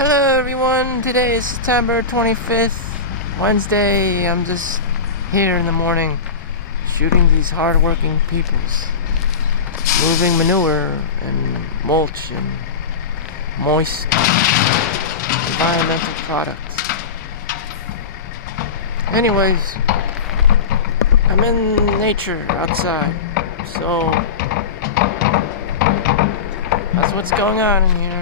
Hello everyone, today is September 25th, Wednesday. I'm just here in the morning shooting these hard-working peoples, moving manure and mulch and moist environmental products. Anyways, I'm in nature outside, so that's what's going on in here.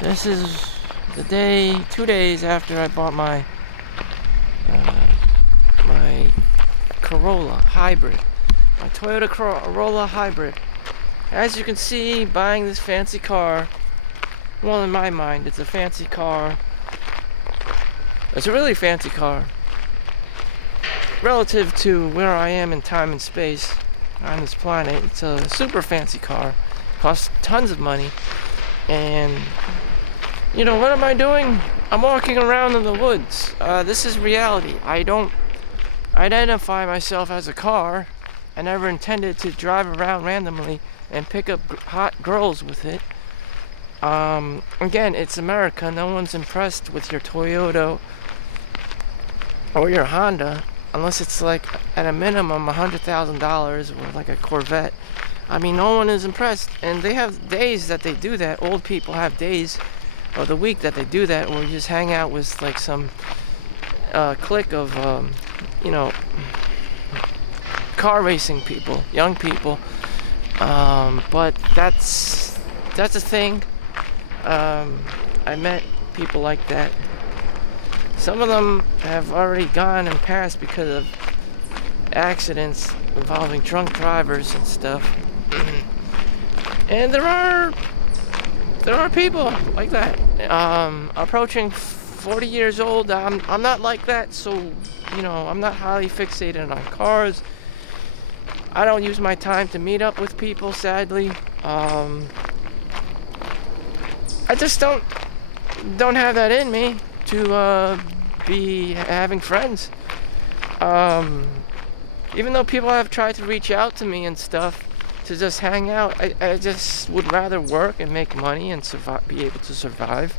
This is the day, 2 days after I bought my Corolla hybrid, my Toyota Corolla hybrid. As you can see, buying this fancy car, well, in my mind, it's a fancy car. It's a really fancy car relative to where I am in time and space on this planet. It's a super fancy car, costs tons of money, and you know, what am I doing? I'm walking around in the woods. This is reality. I don't identify myself as a car. I never intended to drive around randomly and pick up hot girls with it. Again, it's America. No one's impressed with your Toyota or your Honda unless it's like at a minimum $100,000 or like a Corvette. I mean, no one is impressed. And they have days that they do that. Old people have days or the week that they do that, where you just hang out with like some clique of car racing people, young people, but that's a thing. I met people like that. Some of them have already gone and passed because of accidents involving drunk drivers and stuff. And there are people like that. Approaching 40 years old, I'm not like that, so I'm not highly fixated on cars. I don't use my time to meet up with people, sadly. I just don't have that in me to be having friends. Even though people have tried to reach out to me and stuff to just hang out, I just would rather work and make money and be able to survive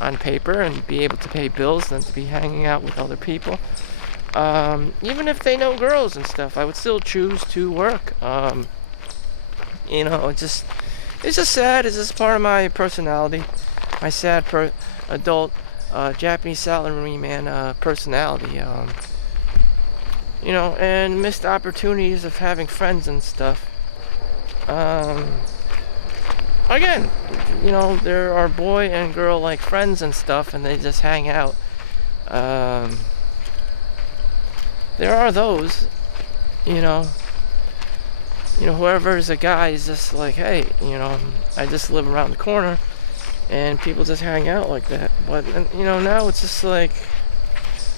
on paper and be able to pay bills than to be hanging out with other people. Even if they know girls and stuff, I would still choose to work. It's just sad. It's just part of my personality, my sad adult Japanese salaryman personality. And missed opportunities of having friends and stuff. Again, there are boy and girl like friends and stuff, and they just hang out. There are those, whoever is a guy is just like, hey, I just live around the corner, and people just hang out like that. But now it's just like,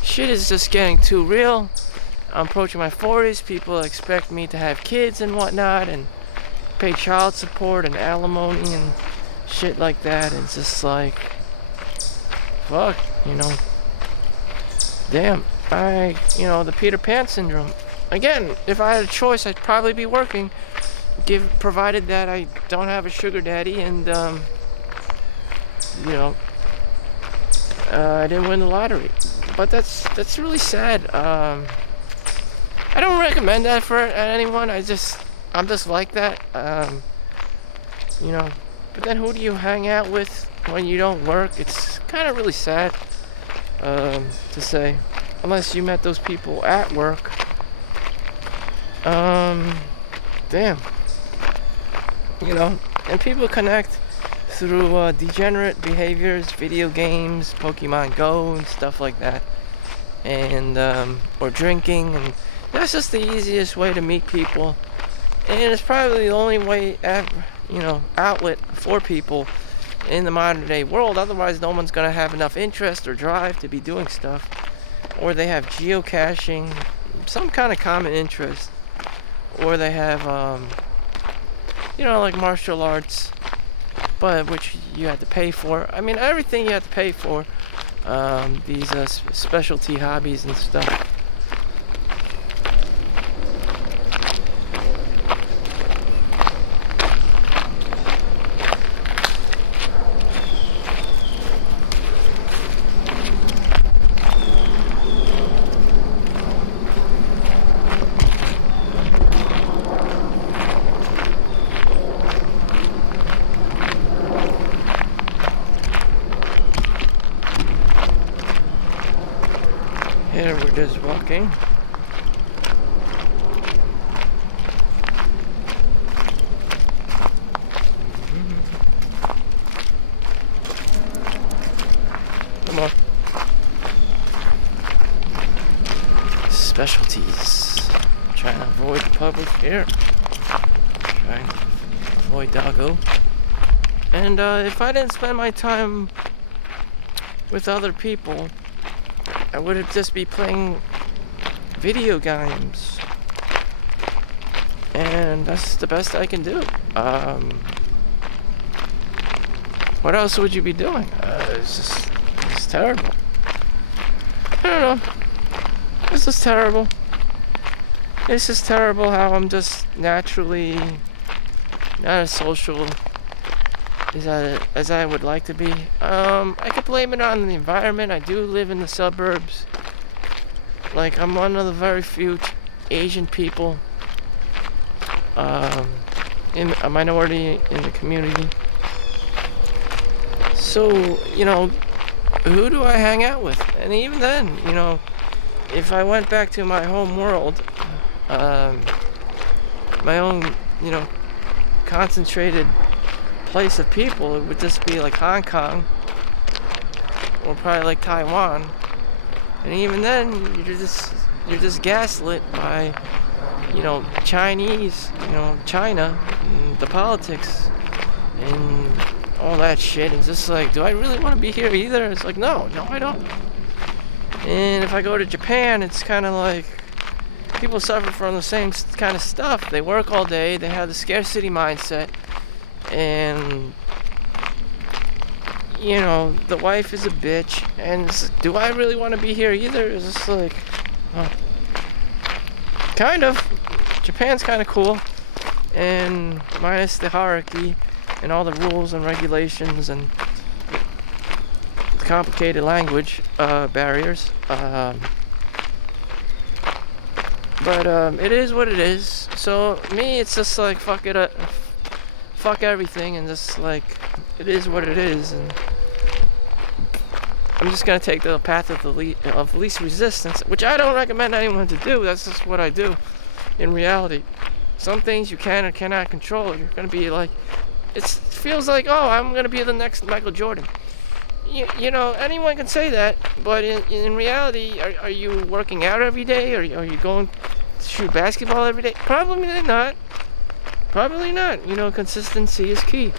shit is just getting too real. I'm approaching my 40s. People expect me to have kids and whatnot, and pay child support and alimony and shit like that. It's just like, fuck, damn. The Peter Pan syndrome. Again, if I had a choice, I'd probably be working, provided that I don't have a sugar daddy and I didn't win the lottery. But that's really sad. I don't recommend that for anyone. I'm just like that. But then who do you hang out with when you don't work? It's kind of really sad to say, unless you met those people at work. Damn. And people connect through degenerate behaviors, video games, Pokemon Go and stuff like that, and or drinking, and that's just the easiest way to meet people. And it's probably the only way, outlet for people in the modern day world. Otherwise, no one's gonna have enough interest or drive to be doing stuff. Or they have geocaching, some kind of common interest. Or they have, like martial arts, but which you have to pay for. I mean, everything you have to pay for. These specialty hobbies and stuff. Here we're just walking. Come on. Specialties. Trying to avoid the public here. Trying to avoid doggo. And if I didn't spend my time with other people, I would have just be playing video games. And that's the best I can do. What else would you be doing? It's terrible. I don't know. This is terrible. This is terrible how I'm just naturally not as social as I would like to be. I could blame it on the environment. I do live in the suburbs. Like, I'm one of the very few Asian people in a minority in the community. So, you know, who do I hang out with? And even then, you know, if I went back to my home world, my own, you know, concentrated place of people, it would just be like Hong Kong, or probably like Taiwan. And even then, you're just gaslit by, you know, Chinese, you know, China, and the politics, and all that shit. It's just like, do I really want to be here either? It's like, no, I don't. And if I go to Japan, it's kind of like people suffer from the same kind of stuff. They work all day, they have the scarcity mindset, and, you know, the wife is a bitch. And it's, do I really want to be here either? It's just like, kind of. Japan's kind of cool, and minus the hierarchy and all the rules and regulations and the complicated language barriers. But it is what it is. So me, it's just like fuck it, fuck everything, and just like it is what it is. And I'm just gonna take the path of least resistance, which I don't recommend anyone to do. That's just what I do. In reality, some things you can or cannot control. You're gonna be like, it feels like, oh, I'm gonna be the next Michael Jordan. You know, anyone can say that, but in reality, are you working out every day? Are you going to shoot basketball every day? Probably not. Probably not. You know, consistency is key.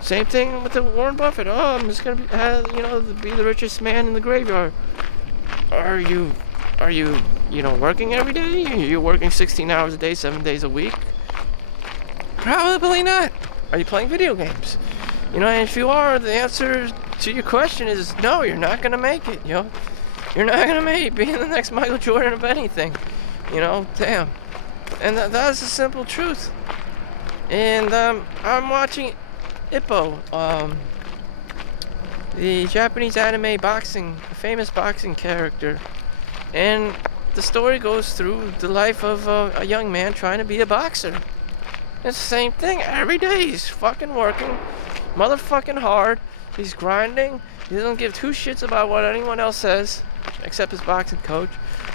Same thing with the Warren Buffett. Oh, I'm just gonna be the richest man in the graveyard. Are you, you know, working every day? You're working 16 hours a day, 7 days a week? Probably not. Are you playing video games? You know, and if you are, the answer to your question is no, you're not gonna make it, you know? You're not gonna make it being the next Michael Jordan of anything. You know, damn. And that's the simple truth. And I'm watching Ippo, the Japanese anime famous boxing character. And the story goes through the life of a young man trying to be a boxer. It's the same thing every day. He's fucking working motherfucking hard. He's grinding. He doesn't give two shits about what anyone else says, except his boxing coach.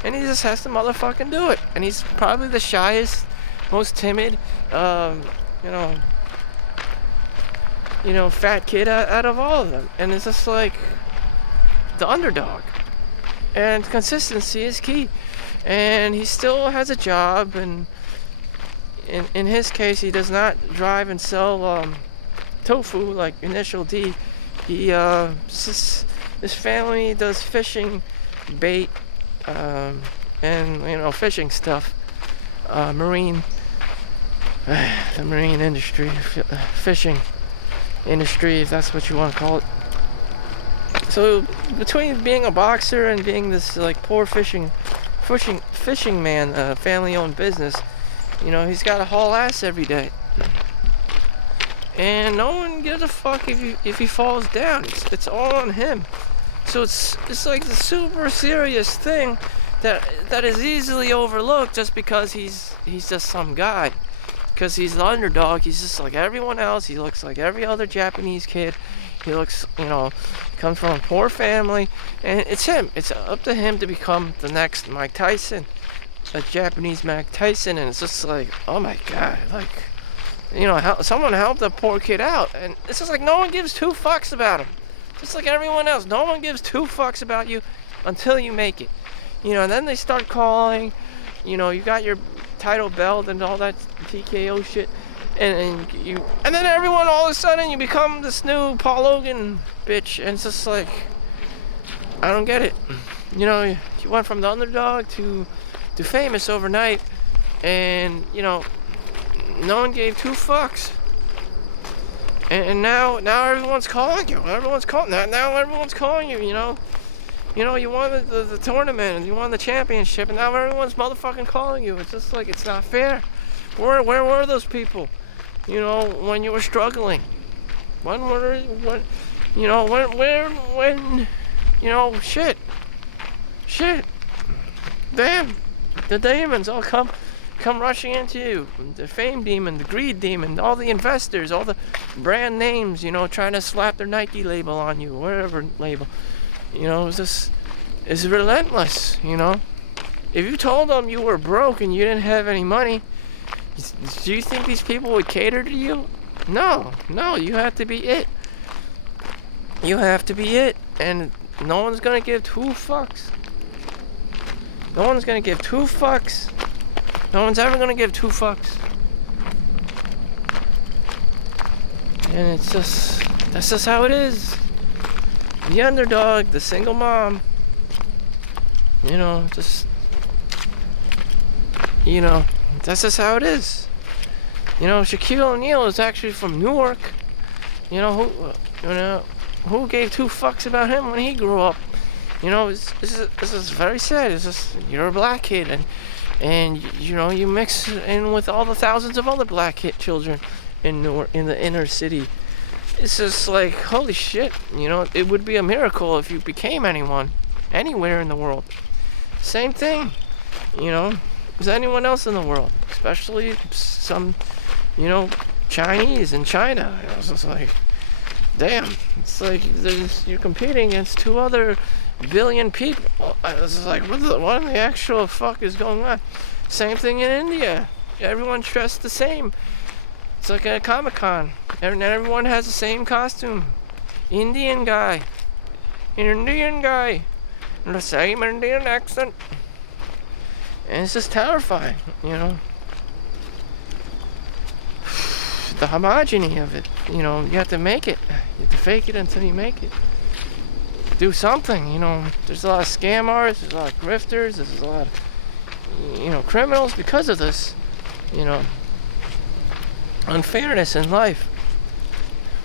And he just has to motherfucking do it. And he's probably the shyest, most timid, fat kid out of all of them. And it's just like the underdog. And consistency is key. And he still has a job, and in his case, he does not drive and sell tofu like Initial D. He his family does fishing bait and fishing stuff, marine the marine industry, fishing industry, if that's what you want to call it. So between being a boxer and being this like poor fishing man, family-owned business, you know, he's got to haul ass every day. And no one gives a fuck if he falls down. It's all on him. So it's like the super serious thing that is easily overlooked just because he's just some guy. Because he's the underdog. He's just like everyone else. He looks like every other Japanese kid. He looks, comes from a poor family, and it's him. It's up to him to become the next Mike Tyson, a Japanese Mike Tyson, and it's just like, oh my God, like, someone helped a poor kid out, and it's just like no one gives two fucks about him. Just like everyone else, no one gives two fucks about you until you make it. And then they start calling, you got your title belt and all that TKO shit. And then everyone all of a sudden you become this new Paul Logan bitch, and it's just like, I don't get it. You went from the underdog to famous overnight, and no one gave two fucks. And now everyone's calling you. Now everyone's calling you. You won the tournament and you won the championship, and now everyone's motherfucking calling you. It's just like, it's not fair. Where were those people? When you were struggling, when, shit, damn, the demons all come rushing into you, the fame demon, the greed demon, all the investors, all the brand names, trying to slap their Nike label on you, whatever label, it's relentless, If you told them you were broke and you didn't have any money, do you think these people would cater to you? No, you have to be it. You have to be it, and no one's gonna give two fucks. No one's gonna give two fucks. No one's ever gonna give two fucks. And that's just how it is. The underdog, the single mom, that's just how it is. Shaquille O'Neal is actually from Newark. Who gave two fucks about him when he grew up? This is very sad. It's just, you're a black kid, and you mix in with all the thousands of other black children in Newark, in the inner city. It's just like, holy shit. It would be a miracle if you became anyone, anywhere in the world. Same thing, as anyone else in the world, especially some, Chinese in China. It's just like, damn, it's like you're competing against 2 other billion people. It's just like, what in the actual fuck is going on? Same thing in India. Everyone's dressed the same. It's like a Comic-Con, and everyone has the same costume. Indian guy, and the same Indian accent. And it's just terrifying, The homogeny of it, you have to make it. You have to fake it until you make it. Do something, There's a lot of scam artists, there's a lot of grifters, there's a lot of, criminals because of this, unfairness in life.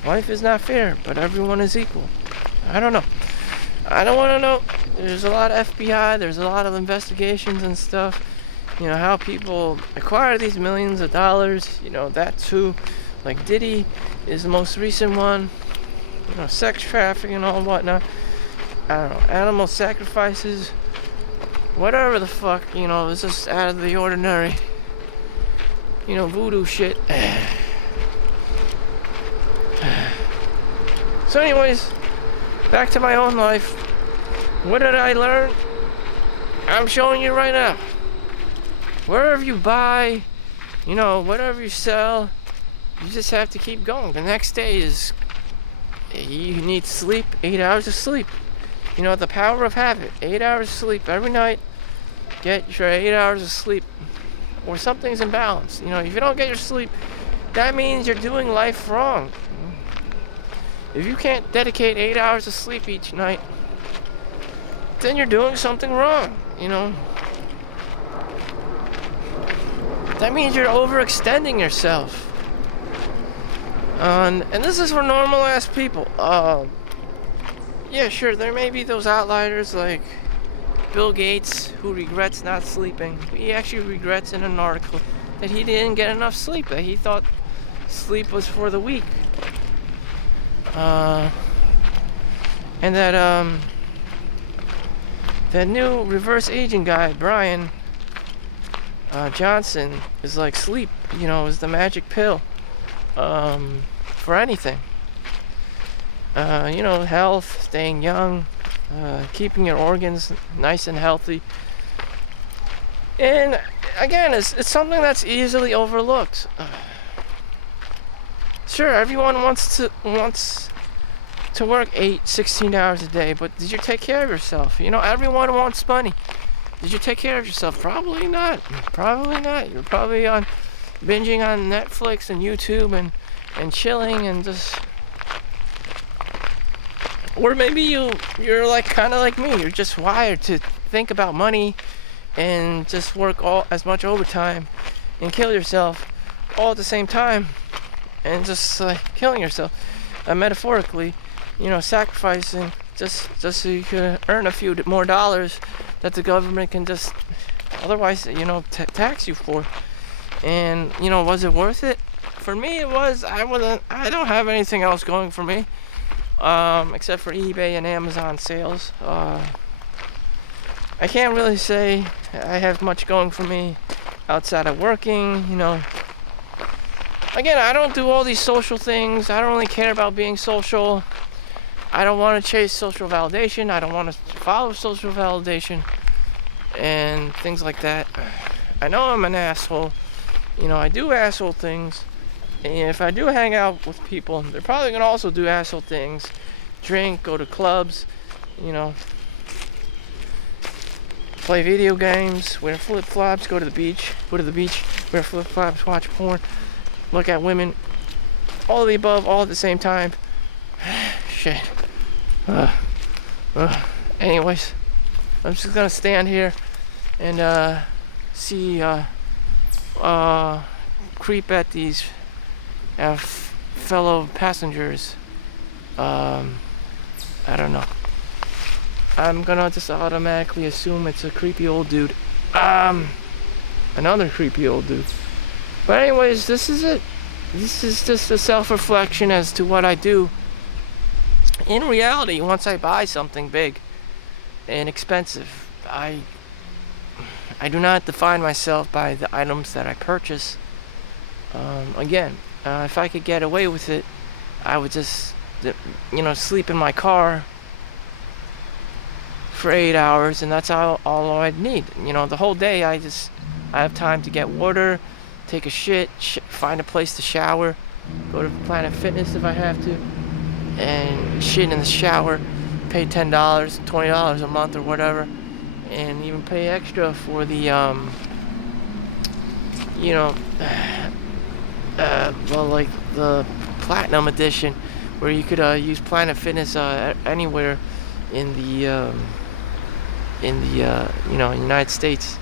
Life is not fair, but everyone is equal. I don't know. I don't want to know. There's a lot of FBI, there's a lot of investigations and stuff. How people acquire these millions of dollars, that too. Like Diddy is the most recent one. Sex trafficking and all whatnot. I don't know, animal sacrifices. Whatever the fuck, it's just out of the ordinary. Voodoo shit. So anyways, back to my own life. What did I learn? I'm showing you right now. Wherever you buy, whatever you sell, you just have to keep going. The next day is, you need sleep, 8 hours of sleep. The power of habit, 8 hours of sleep every night. Get your 8 hours of sleep, or something's imbalanced. If you don't get your sleep, that means you're doing life wrong. If you can't dedicate 8 hours of sleep each night, then you're doing something wrong, That means you're overextending yourself. And this is for normal ass people. Yeah, sure, there may be those outliers like Bill Gates, who regrets not sleeping. He actually regrets in an article that he didn't get enough sleep, that he thought sleep was for the weak. And that new reverse aging guy, Brian Johnson, is like sleep, is the magic pill for anything. health, staying young, keeping your organs nice and healthy. And again, it's something that's easily overlooked. Sure, everyone wants to work 16 hours a day, but did you take care of yourself? Everyone wants money. Did you take care of yourself? Probably not. Probably not. You're probably on binging on Netflix and YouTube and chilling and just, or maybe you're like kind of like me. You're just wired to think about money and just work all as much overtime and kill yourself all at the same time and just like killing yourself, metaphorically, sacrificing just so you can earn a few more dollars that the government can just otherwise tax you for. And was it worth it? For me it was. I don't have anything else going for me except for eBay and Amazon sales. I can't really say I have much going for me outside of working. Again, I don't do all these social things. I don't really care about being social. I don't want to chase social validation. I don't want to follow social validation and things like that. I know I'm an asshole. I do asshole things. And if I do hang out with people, they're probably going to also do asshole things. Drink, go to clubs, play video games, wear flip-flops, go to the beach, wear flip-flops, watch porn, look at women, all of the above, all at the same time. Shit. Anyways, I'm just gonna stand here and see creep at these fellow passengers. I don't know. I'm gonna just automatically assume it's a creepy old dude. Another creepy old dude. But anyways, this is it. This is just a self-reflection as to what I do. In reality, once I buy something big and expensive, I do not define myself by the items that I purchase. Again, if I could get away with it, I would just, sleep in my car for 8 hours, and that's all I'd need. The whole day I have time to get water, take a shit, find a place to shower, go to Planet Fitness if I have to, and shit in the shower, pay $10, $20 a month or whatever, and even pay extra for the like the Platinum Edition, where you could use Planet Fitness anywhere in the United States,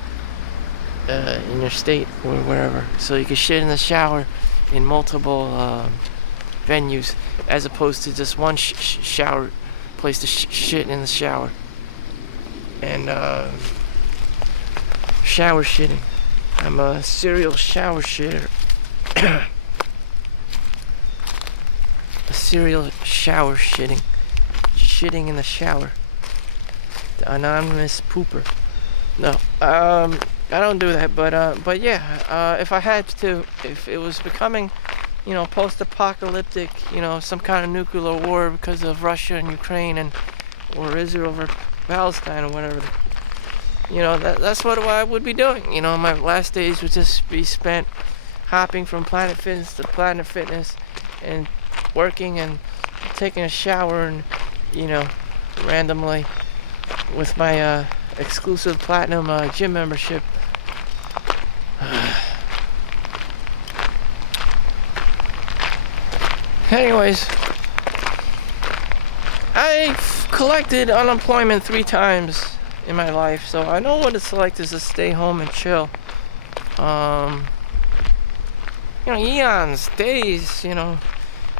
in your state or wherever. So you could shit in the shower in multiple venues, as opposed to just one shower place to shit in the shower. And shower shitting. I'm a serial shower shitter. A serial shower shitting. Shitting in the shower. The anonymous pooper. No, I don't do that, but yeah, if I had to, if it was becoming, post-apocalyptic, some kind of nuclear war because of Russia and Ukraine or Israel over Palestine or whatever, that's what I would be doing. My last days would just be spent hopping from Planet Fitness to Planet Fitness and working and taking a shower and, randomly with my exclusive platinum gym membership. Anyways, I've collected unemployment 3 times in my life, so I know what it's like to just stay home and chill. Eons, days,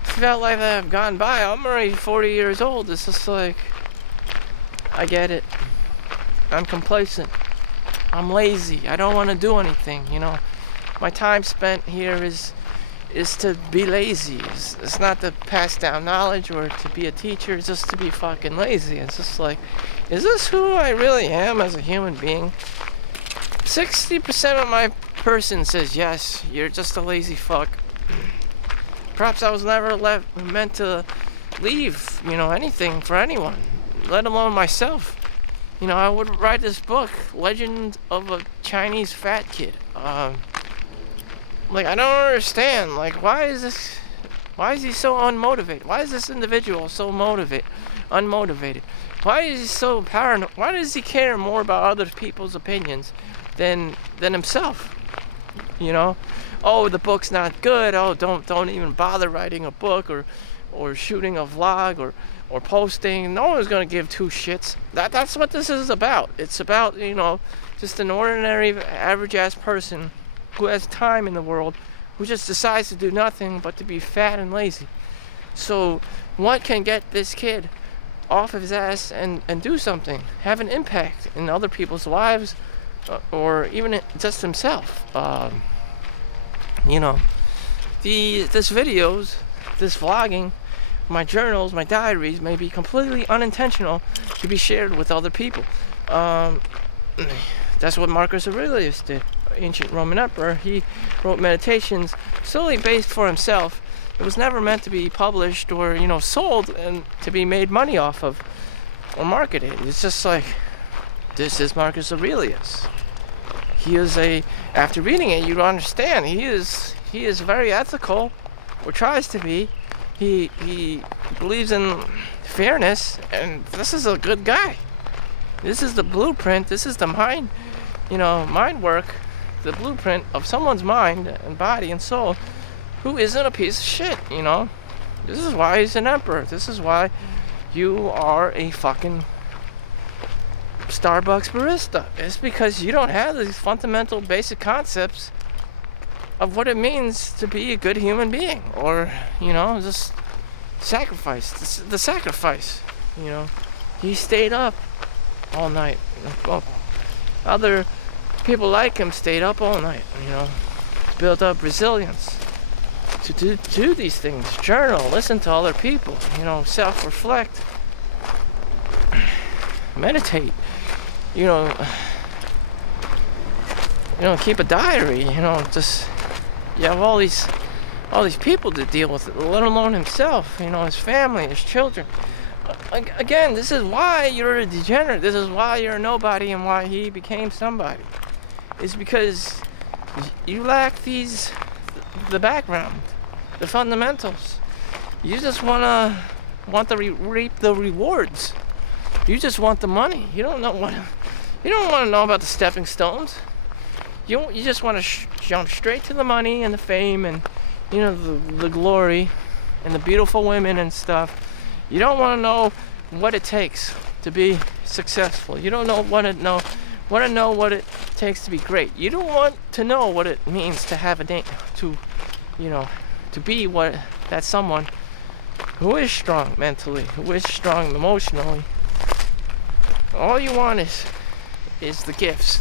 felt like that have gone by. I'm already 40 years old. It's just like, I get it. I'm complacent. I'm lazy. I don't want to do anything, My time spent here is to be lazy. It's not to pass down knowledge or to be a teacher. It's just to be fucking lazy. It's just like, is this who I really am as a human being? 60% of my person says yes, you're just a lazy fuck. Perhaps I was never meant to leave, anything for anyone, let alone myself. I would write this book, Legend of a Chinese Fat Kid. I don't understand. Why is he so unmotivated? Why is this individual so unmotivated? Why is he so paranoid? Why does he care more about other people's opinions than himself? Oh, the book's not good. Oh, don't even bother writing a book or shooting a vlog or posting. No one's gonna give two shits. That's what this is about. It's about, just an ordinary, average-ass person who has time in the world, who just decides to do nothing but to be fat and lazy. So what can get this kid off of his ass and do something, have an impact in other people's lives, or even just himself? This videos, this vlogging, my journals, my diaries may be completely unintentional to be shared with other people. That's what Marcus Aurelius did, ancient Roman emperor. He wrote meditations solely based for himself. It was never meant to be published or, sold and to be made money off of or marketed. It's just like, this is Marcus Aurelius. He is after reading it, you understand, he is very ethical, or tries to be. He believes in fairness, and this is a good guy. This is the blueprint, this is the mind work, the blueprint of someone's mind and body and soul who isn't a piece of shit, This is why he's an emperor. This is why you are a fucking Starbucks barista. It's because you don't have these fundamental basic concepts of what it means to be a good human being, or, just sacrifice. The sacrifice, He stayed up all night. Well, other people like him stayed up all night, built up resilience to do these things. Journal, listen to other people, self-reflect, meditate, keep a diary, just, you have all these people to deal with, let alone himself, his family, his children. Again, this is why you're a degenerate. This is why you're a nobody and why he became somebody. It's because you lack the background, the fundamentals. You just want to reap the rewards. You just want the money. You don't want to know about the stepping stones. You just want to jump straight to the money and the fame and the glory and the beautiful women and stuff. You don't want to know what it takes to be successful. You don't want to know what it takes to be great. You don't want to know what it means to have to be that's someone who is strong mentally, who is strong emotionally. All you want is the gifts.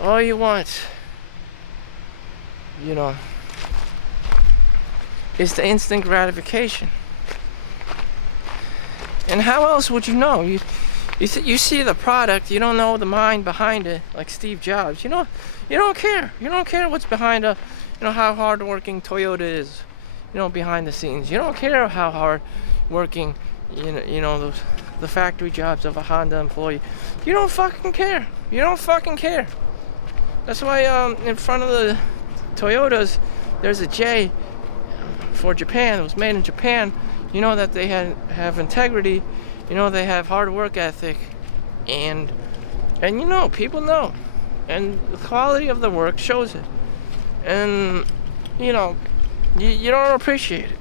All you want, is the instant gratification. And how else would you know? You see the product, you don't know the mind behind it, like Steve Jobs. You don't care. You don't care what's behind how hard-working Toyota is, behind the scenes. You don't care how hard-working, the factory jobs of a Honda employee. You don't fucking care. You don't fucking care. That's why in front of the Toyotas, there's a J for Japan. It was made in Japan. That they have integrity. They have hard work ethic, and people know, and the quality of the work shows it. And you don't appreciate it.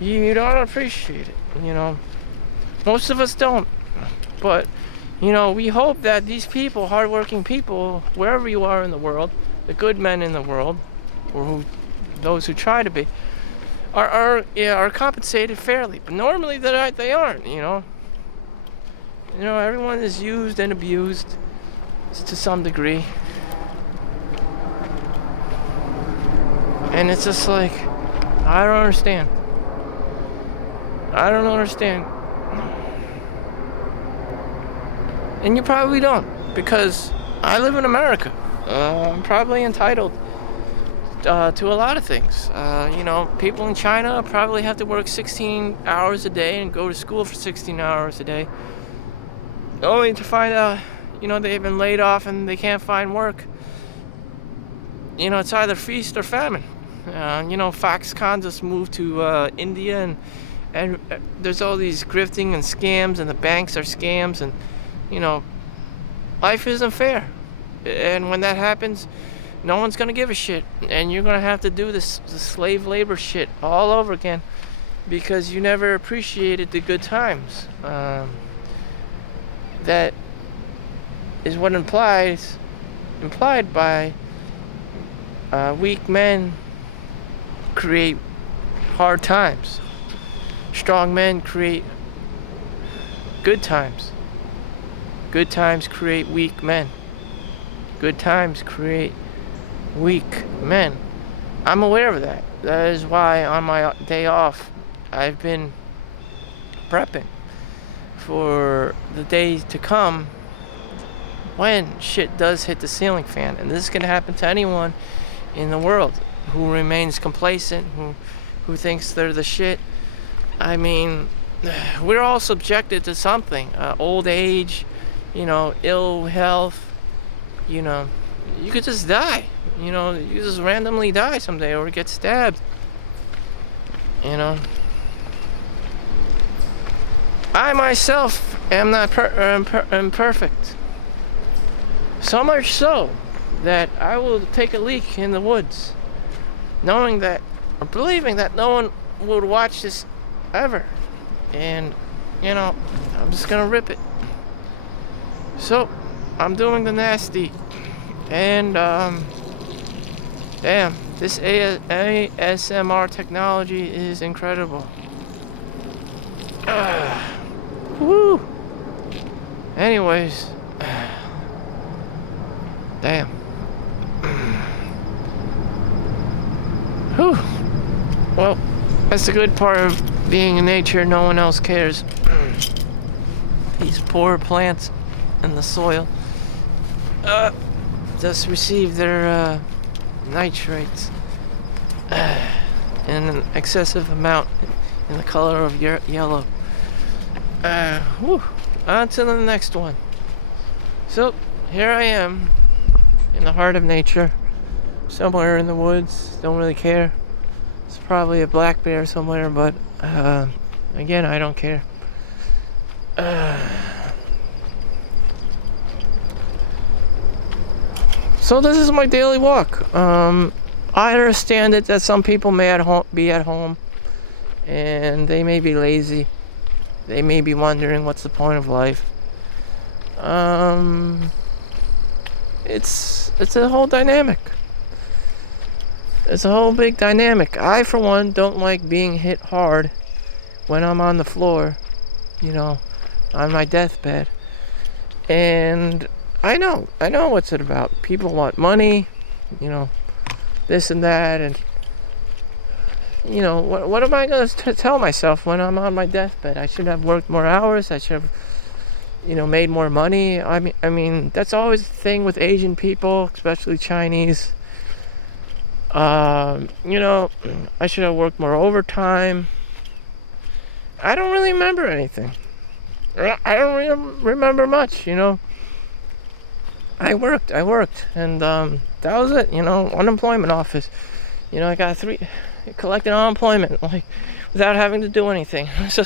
You don't appreciate it. Most of us don't. But we hope that these people, hardworking people, wherever you are in the world, the good men in the world, or those who try to be, are compensated fairly. But normally they aren't. Everyone is used and abused to some degree. And it's just like, I don't understand. I don't understand. And you probably don't, because I live in America. I'm probably entitled to a lot of things. People in China probably have to work 16 hours a day and go to school for 16 hours a day, only to find out, they've been laid off and they can't find work. It's either feast or famine. Foxconn just moved to India, and there's all these grifting and scams, and the banks are scams, and life isn't fair. And when that happens, no one's gonna give a shit, and you're gonna have to do the slave labor shit all over again because you never appreciated the good times. That is what implied by weak men create hard times. Strong men create good times. Good times create weak men. Good times create weak men. I'm aware of that. That is why on my day off, I've been prepping for the days to come when shit does hit the ceiling fan. And this can happen to anyone in the world who remains complacent, who thinks they're the shit. I mean, we're all subjected to something. Old age, ill health. You could just die. You just randomly die someday or get stabbed. I myself am not imperfect. So much so that I will take a leak in the woods, knowing that, or believing that no one would watch this ever. And, I'm just gonna rip it. So, I'm doing the nasty. And, damn, this ASMR technology is incredible. Woo! Anyways, damn. Whew. Well, that's the good part of being in nature. No one else cares. These poor plants in the soil just receive their nitrates in an excessive amount in the color of yellow. On to the next one. So, here I am in the heart of nature, somewhere in the woods. Don't really care. It's probably a black bear somewhere, but again, I don't care. So this is my daily walk. I understand that some people may be at home and they may be lazy. They may be wondering what's the point of life. It's a whole dynamic. It's a whole big dynamic. I, for one, don't like being hit hard when I'm on the floor, on my deathbed. And I know what's it about. People want money, this and that, and what am I going to tell myself when I'm on my deathbed? I should have worked more hours. I should have, made more money. I mean, that's always the thing with Asian people, especially Chinese. I should have worked more overtime. I don't really remember anything. I don't really remember much, I worked, and that was it, unemployment office. I got collected unemployment, without having to do anything. So,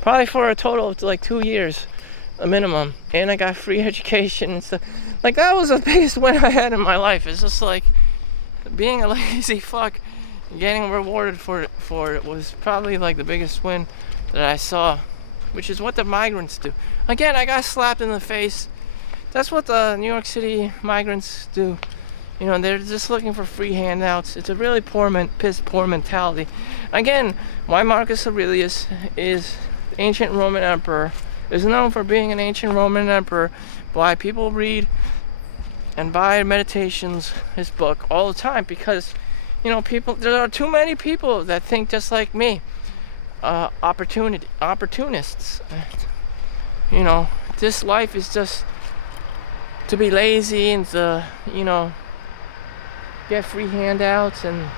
probably for a total of 2 years, a minimum. And I got free education and stuff. That was the biggest win I had in my life. It's just being a lazy fuck, getting rewarded for it was probably the biggest win that I saw, which is what the migrants do. Again, I got slapped in the face. That's what the New York City migrants do. They're just looking for free handouts. It's a really piss poor mentality. Again, why Marcus Aurelius is ancient Roman emperor, is known for being an ancient Roman emperor. Why people read and buy Meditations, his book, all the time, because there are too many people that think just like me. Opportunists. This life is just to be lazy and to get free handouts and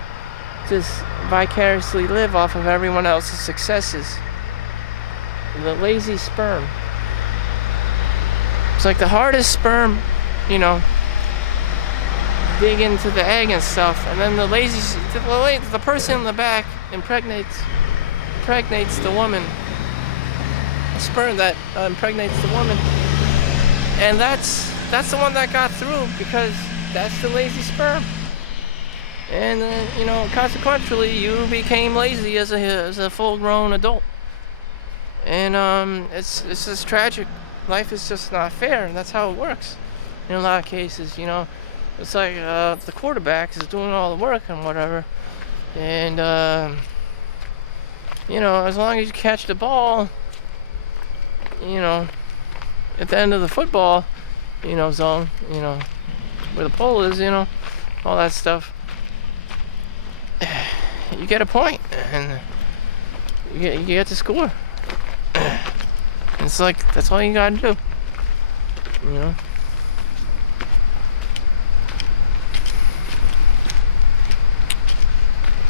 just vicariously live off of everyone else's successes. The lazy sperm. It's like the hardest sperm, you know, dig into the egg and stuff, and then the person in the back impregnates the woman. A sperm that impregnates the woman, and that's the one that got through, because that's the lazy sperm. And you know, consequently, you became lazy as a full-grown adult. And it's just tragic. Life is just not fair, and that's how it works in a lot of cases. You know, it's like the quarterback is doing all the work and whatever, and you know, as long as you catch the ball, you know, at the end of the football, you know, zone, you know, where the pole is, you know, all that stuff, you get a point, and you get to score. It's like, that's all you gotta do, you know.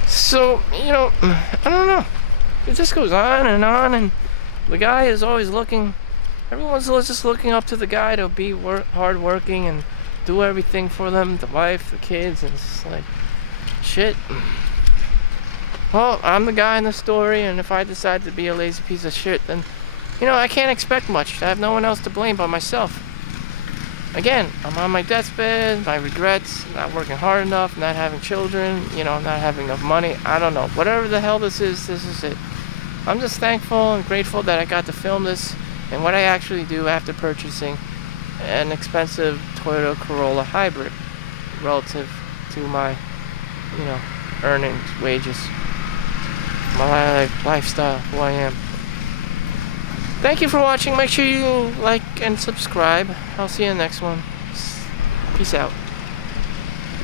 So, you know, I don't know. It just goes on, and the guy is always looking. Everyone's just looking up to the guy to be hardworking and do everything for them, the wife, the kids, and it's like, shit. Well, I'm the guy in the story, and if I decide to be a lazy piece of shit, then, you know, I can't expect much. I have no one else to blame but myself. Again, I'm on my deathbed, my regrets, not working hard enough, not having children, you know, not having enough money. I don't know. Whatever the hell this is it. I'm just thankful and grateful that I got to film this and what I actually do after purchasing an expensive Toyota Corolla hybrid relative to my, you know, earnings, wages, my lifestyle, who I am. Thank you for watching. Make sure you like and subscribe. I'll see you in the next one. Peace out.